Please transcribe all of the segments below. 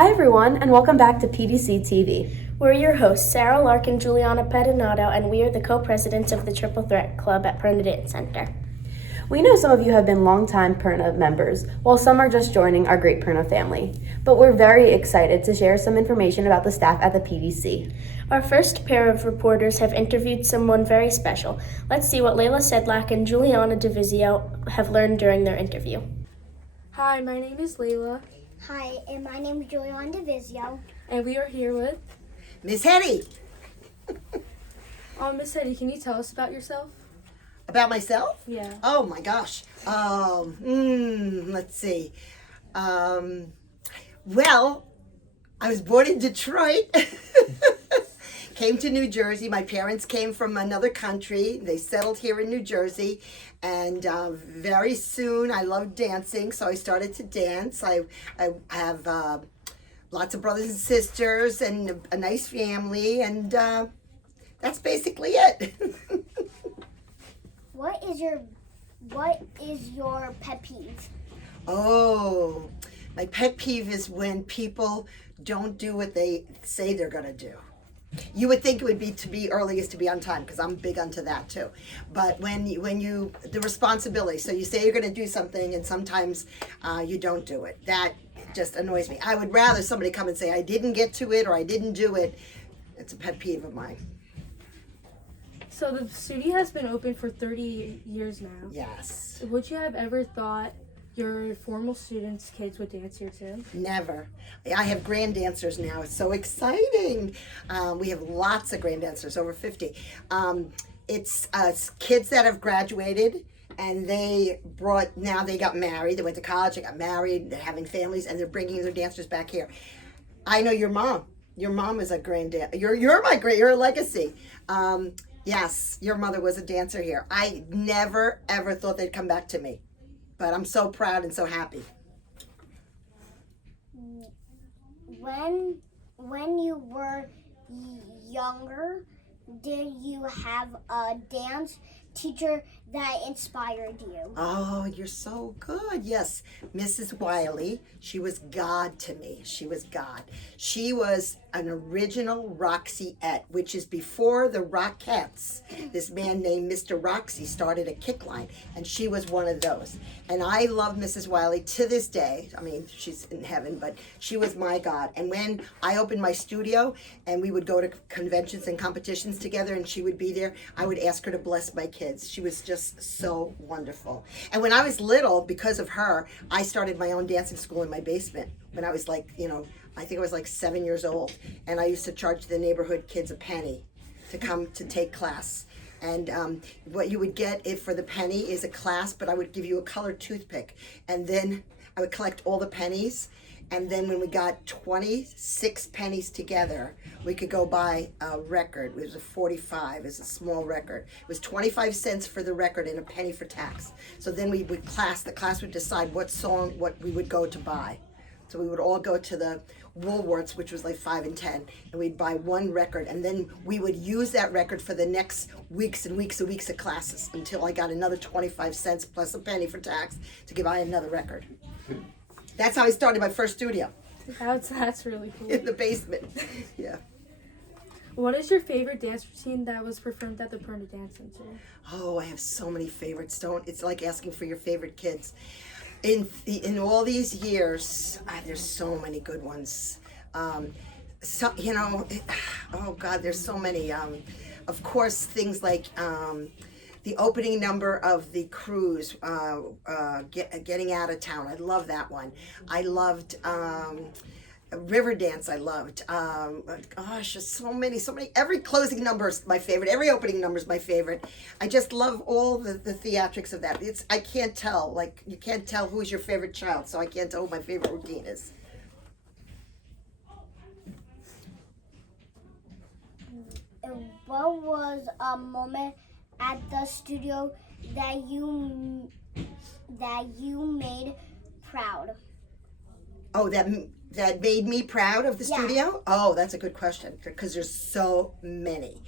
Hi everyone, and welcome back to PDC TV. We're your hosts, Sarah Lark and Jiuliana Pedinato, and we are the co-presidents of the Triple Threat Club at Perna Dance Center. We know some of you have been longtime Perna members, while some are just joining our great Perna family. But we're very excited to share some information about the staff at the PDC. Our first pair of reporters have interviewed someone very special. Let's see what Layla Sedlak and Jiuliana DeVizio have learned during their interview. Hi, my name is Layla. Hi, and my name is Jiuliana DeVizio. And we are here with Miss Hetty. Miss Hetty, can you tell us about yourself? About myself? Yeah. Oh my gosh. Let's see. Well, I was born in Detroit. Came to New Jersey. My parents came from another country. They settled here in New Jersey. And very soon I loved dancing, so I started to dance. I have lots of brothers and sisters and a nice family, and that's basically it. What is your pet peeve? Oh, my pet peeve is when people don't do what they say they're gonna do. You would think it would be to be early is to be on time, because I'm big onto that too. But when you the responsibility, so you say you're going to do something and sometimes you don't do it. That just annoys me. I would rather somebody come and say I didn't get to it or I didn't do it. It's a pet peeve of mine. So the studio has been open for 30 years now. Yes. Would you have ever thought your formal students' kids would dance here too? Never. I have grand dancers now. It's so exciting. We have lots of grand dancers, over 50. It's kids that have graduated, and now they got married. They went to college, they got married, they're having families, and they're bringing their dancers back here. I know your mom. Your mom is a grand dancer. You're a legacy. Yes, your mother was a dancer here. I never, ever thought they'd come back to me. But I'm so proud and so happy. When you were younger, did you have a dance teacher that inspired you? Oh, you're so good. Yes, Mrs. Wiley, she was God to me. She was God. She was an original Roxyette, which is before the Rockettes. This man named Mr. Roxy started a kick line, and she was one of those. And I love Mrs. Wiley to this day. I mean, she's in heaven, but she was my God. And when I opened my studio and we would go to conventions and competitions together and she would be there, I would ask her to bless my kids. She was just so wonderful. And when I was little, because of her, I started my own dancing school in my basement when I was I think I was 7 years old, and I used to charge the neighborhood kids a penny to come to take class. And what you would get for the penny is a class, but I would give you a colored toothpick, and then I would collect all the pennies, and then when we got 26 pennies together, we could go buy a record. It was a 45, it's a small record. It was 25 cents for the record and a penny for tax. So then the class would decide what we would go to buy. So we would all go to the Woolworths, which was 5 and 10, and we'd buy one record, and then we would use that record for the next weeks and weeks and weeks of classes until I got another 25 cents plus a penny for tax to buy another record. That's how I started my first studio. That's really cool. In the basement. Yeah. What is your favorite dance routine that was performed at the Perna Dance Center? Oh, I have so many favorites. It's like asking for your favorite kids. In all these years, there's so many good ones. Oh God, there's so many. Of course, things like the opening number of the cruise, getting out of town. I love that one. I loved River Dance. I loved. Gosh, there's so many. Every closing number is my favorite. Every opening number is my favorite. I just love all the theatrics of that. I can't tell. You can't tell who's your favorite child, so I can't tell who my favorite routine is. What was a moment at the studio that you made proud? Oh, that made me proud of the studio? Oh, that's a good question, because there's so many.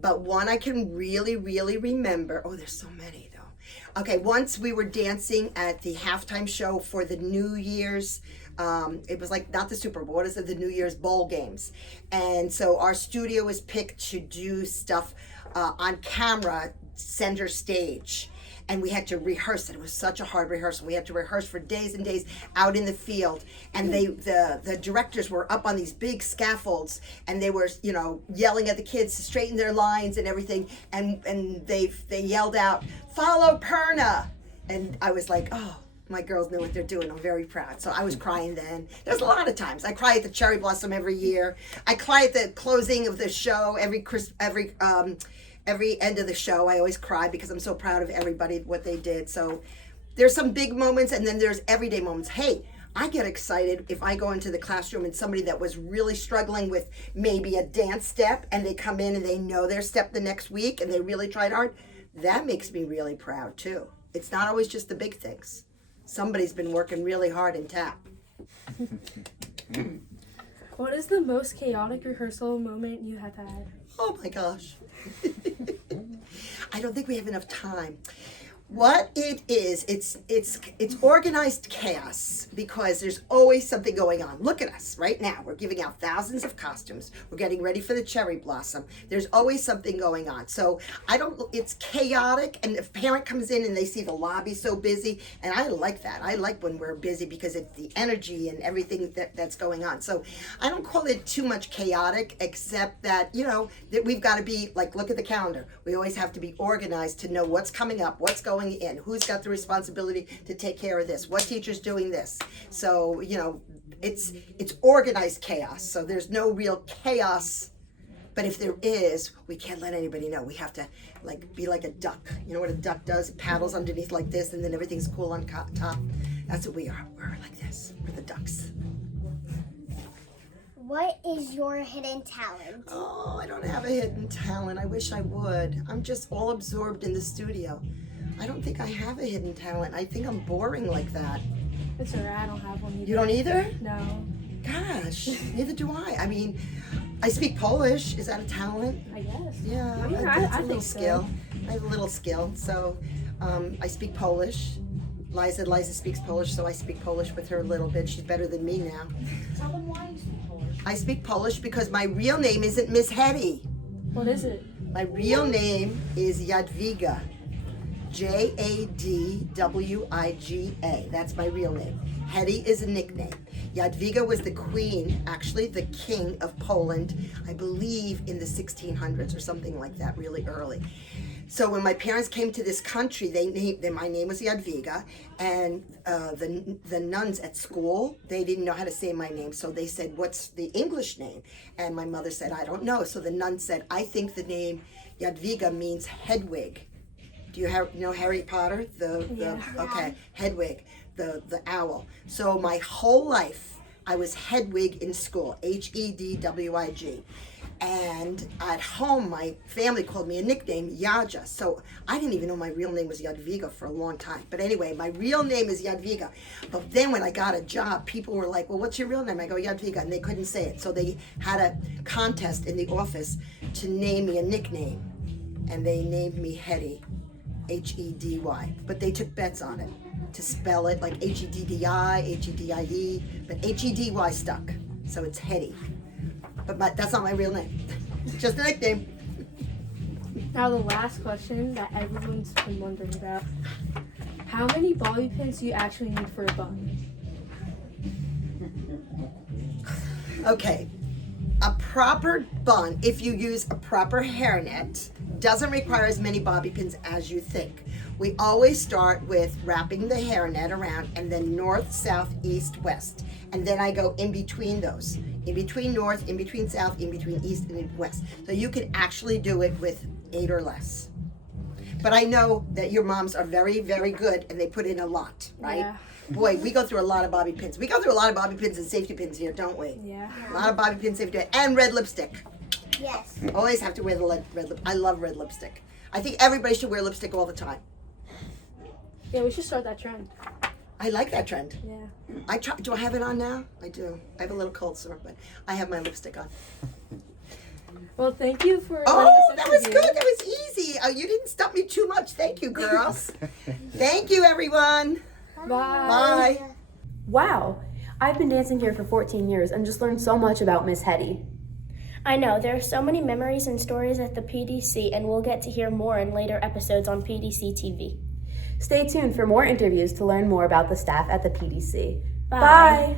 But one I can really, really remember. Oh, there's so many, though. Okay, once we were dancing at the halftime show for the New Year's It was like not the Super Bowl, what is it, the New Year's Bowl games. And so our studio was picked to do stuff on camera, center stage. And we had to rehearse it. It was such a hard rehearsal. We had to rehearse for days and days out in the field. And the directors were up on these big scaffolds, and they were, you know, yelling at the kids to straighten their lines and everything. And they yelled out, "Follow Perna!" And I was like, oh, my girls know what they're doing. I'm very proud. So I was crying then. There's a lot of times. I cry at the Cherry Blossom every year. I cry at the closing of the show every end of the show. I always cry because I'm so proud of everybody, what they did. So there's some big moments, and then there's everyday moments. Hey, I get excited if I go into the classroom and somebody that was really struggling with maybe a dance step, and they come in and they know their step the next week and they really tried hard. That makes me really proud too. It's not always just the big things. Somebody's been working really hard in tap. What is the most chaotic rehearsal moment you have had? Oh my gosh. I don't think we have enough time. What it is, it's organized chaos because there's always something going on. Look at us right now. We're giving out thousands of costumes. We're getting ready for the Cherry Blossom. There's always something going on. So it's chaotic, and if a parent comes in and they see the lobby so busy, and I like that. I like when we're busy because it's the energy and everything that's going on. So I don't call it too much chaotic, except that, you know, that we've got to be like, look at the calendar. We always have to be organized to know what's coming up, what's going in, who's got the responsibility to take care of this, what teacher's doing this. So, you know, it's organized chaos. So there's no real chaos, but if there is, we can't let anybody know. We have to be like a duck. You know what a duck does? It paddles underneath like this, and then everything's cool on top. That's what we are. We're like this. We're the ducks. What is your hidden talent? Oh, I don't have a hidden talent. I wish I would. I'm just all absorbed in the studio. I don't think I have a hidden talent. I think I'm boring like that. It's alright, I don't have one either. You don't either? No. Gosh, neither do I. I mean, I speak Polish. Is that a talent? I guess. Yeah, I mean, that's I a little think so. skill. I have a little skill. So I speak Polish. Liza speaks Polish, so I speak Polish with her a little bit. She's better than me now. Tell them why you speak Polish. I speak Polish because my real name isn't Miss Hetty. What is it? My real name is Jadwiga. Jadwiga. That's my real name. Hedy is a nickname. Jadwiga was the queen, actually the king of Poland, I believe in the 1600s or something like that, really early. So when my parents came to this country, my name was Jadwiga, and the nuns at school, they didn't know how to say my name, so they said, "What's the English name?" And my mother said, "I don't know." So the nun said, "I think the name Jadwiga means Hedwig." Do you know Harry Potter? Okay, Hedwig, the owl. So my whole life I was Hedwig in school, Hedwig. And at home, my family called me a nickname, Yaja. So I didn't even know my real name was Jadwiga for a long time. But anyway, my real name is Jadwiga. But then when I got a job, people were like, "Well, what's your real name?" I go, "Jadwiga," and they couldn't say it. So they had a contest in the office to name me a nickname. And they named me Hedy, Hedy. But they took bets on it to spell it like Heddi, Hedie, but Hedy stuck. So it's Hedy. But that's not my real name. It's just a nickname. Now the last question that everyone's been wondering about. How many bobby pins do you actually need for a bun? Okay, a proper bun, if you use a proper hairnet, doesn't require as many bobby pins as you think. We always start with wrapping the hairnet around, and then north, south, east, west. And then I go in between those. In between north, in between south, in between east, and west. So you can actually do it with 8 or less. But I know that your moms are very, very good, and they put in a lot, right? Yeah. Boy, we go through a lot of bobby pins. We go through a lot of bobby pins and safety pins here, don't we? Yeah. A lot of bobby pins, safety pins, and red lipstick. Yes. Always have to wear the red lip. I love red lipstick. I think everybody should wear lipstick all the time. Yeah, we should start that trend. I like that trend. Yeah. Do I have it on now? I do. I have a little cold sore, but I have my lipstick on. Well, thank you for. Oh, that was good. That was easy. Oh, you didn't stump me too much. Thank you, girls. Thank you, everyone. Bye. Bye. Wow. I've been dancing here for 14 years and just learned so much about Miss Hetty. I know, there are so many memories and stories at the PDC, and we'll get to hear more in later episodes on PDC TV. Stay tuned for more interviews to learn more about the staff at the PDC. Bye. Bye.